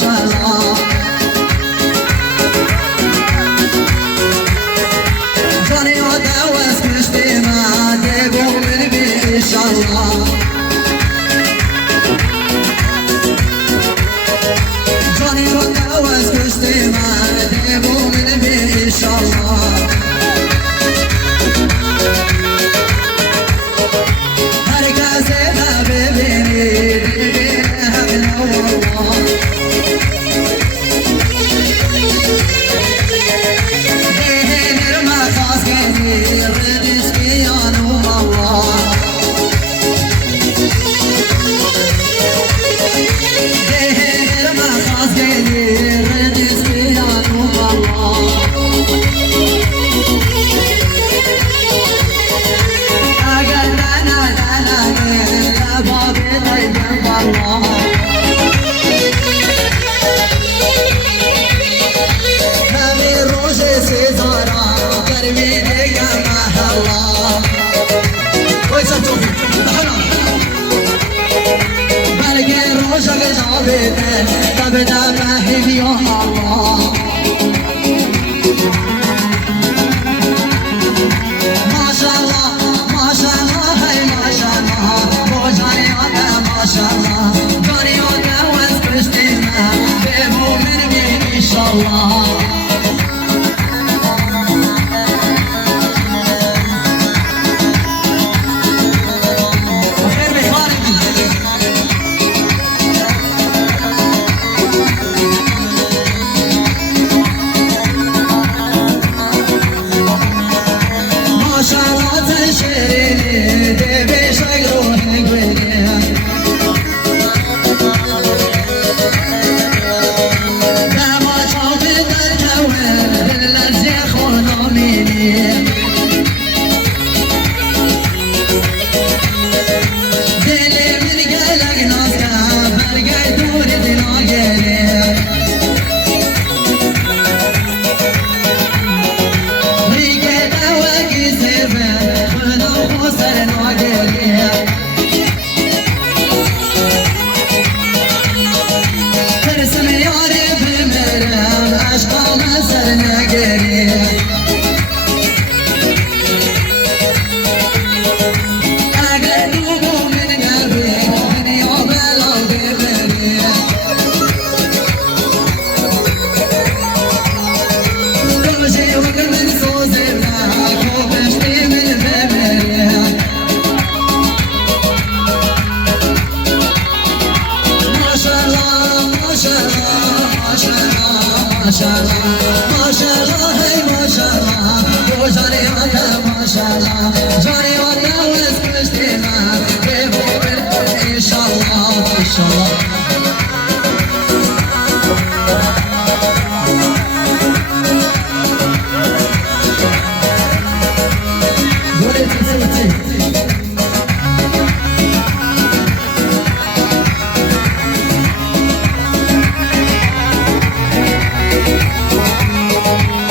maşallah. Cani o devas küştime de gönül bir inşallah. Cani o devas küştime de gönül bir inşallah. Herkese de beni تبدأ معي اليوم الله ما شاء الله ما شاء الله هاي ما شاء الله بوجعي أنا ما شاء الله جاري وتوز كشتيمة بيبو من بين إن شاء الله Maşallah, hey maşallah, gözleri ata maşallah,